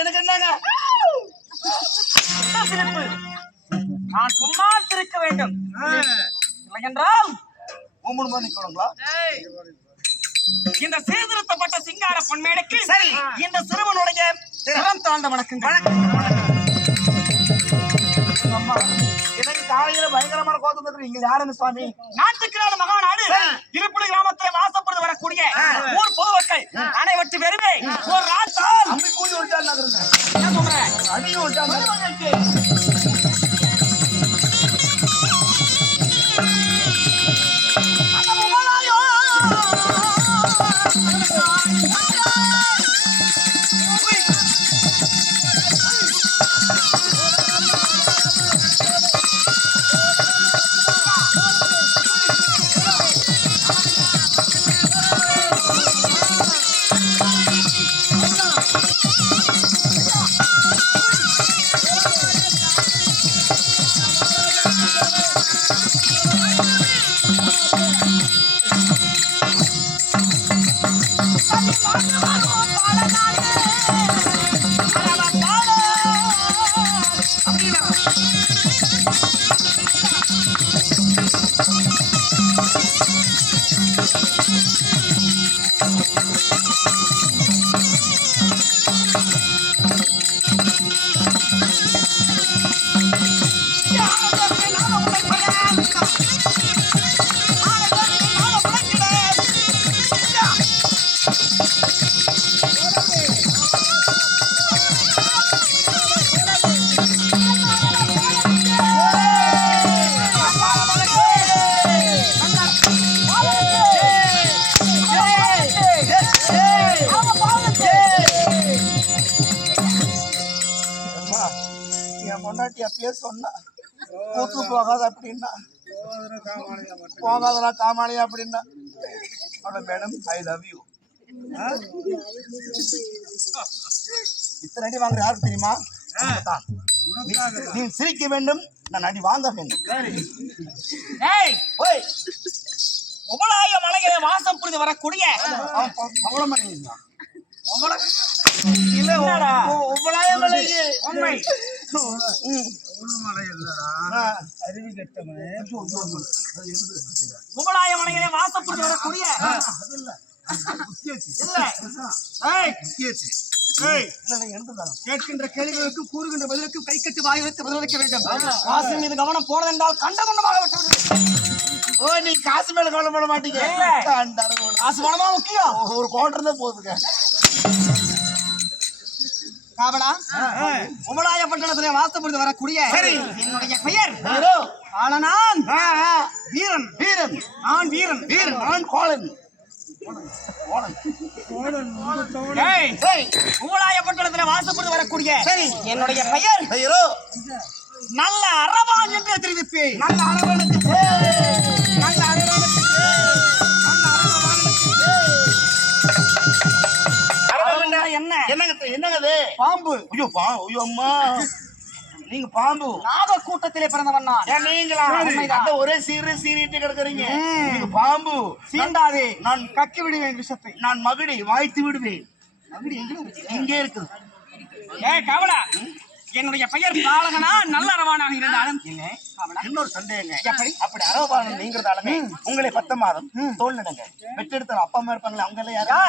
எனக்கு என்னங்க நான் சும்மா இருக்க வேண்டும் என்றால் இந்த சீர்திருத்தப்பட்ட சிங்கார பொன்மேடைக்கு சரி இந்த சிறுவனுடைய சிரம் தாழ்ந்த வணக்கங்கள். காலையில பயங்கரமான கோத்தம் இங்க யாருன்னு சுவாமி நாட்டுக்கு நாடு மகாநாடு இருப்பிட கிராமத்தில் வாசப்படுது வரக்கூடிய ஊர் பொதுமக்கள் அனைவற்று வெறுமே ஒரு ராத்தால் அம்பி கூடி விட்டாங்க என்ன சொல்றேன் அடியும் விட்டாங்க. சொன்னா கூத்து போகாத அப்படின்னா போகாதடா காமாளியா அப்படின்னா மேடம் ஐ லவ் யூ. இத்தனை அடி வாங்குற யாருக்கு தெரியுமா? நீ சிரிக்க வேண்டும், நான் அடி வாங்க வேண்டும். உபலாய மலைகளை வாசம் புரிந்து வரக்கூடிய உபலாய மலைகளை வாசப்பட்டு வரக்கூடிய கேட்கின்ற கேள்விகளுக்கும் கூறுகின்ற பதிலுக்கும் கை கட்டி வாய் வைத்து பதிலளிக்க வேண்டும். காசு மீது கவனம் போனதென்றால் கண்டகுண்டமாக விட்டு. ஓ, நீ காசு மேல கவனம் போட மாட்டீங்க. காசு பணமா முக்கியம், ஒரு கோட்டர் தான் போகுதுங்க. காவலா உமலாய பட்டணத்திலே வாசப்படுத்தி வரக்கூடிய என்னுடைய பெயர் ஆளனான் வீரன். வீரன் நான் வீரன். வீரன் நான் கோலன். உமலாய பட்டணத்திலே வாசப்படுத்தி வரக்கூடிய என்னுடைய பெயர் நல்ல அரவான் என்று தெரிவிப்பேன். நல்ல அரவனுக்கு நல்ல அரவனுக்கு என்ன என்னங்க பாம்பு? ஐயோ ஐயோ அம்மா, நீங்க பாம்பு நாக கூட்டத்திலே பிறந்தவன் நான். நீங்களா ஒரே சீறிட்டு கிடக்குறீங்க. நீங்க பாம்பு சீண்டாதே, நான் கக்கி விடுவேன் விஷத்தை. நான் மகிடி வாய்த்து விடுவேன். மகிடி எங்கே இருக்குது? கவலா, என்னுடைய பெயர் பாலகனா நல்ல அரவானாக இருந்தாலும் இன்னொரு சந்தேகங்க. அப்படி அரவானம் நீங்கிறதாலுமே உங்களை 10 மாதம் தோல் நடங்க பெற்றெடுத்த அப்பா அம்மா இருப்பாங்களே, அவங்க எல்லாம் யாரா?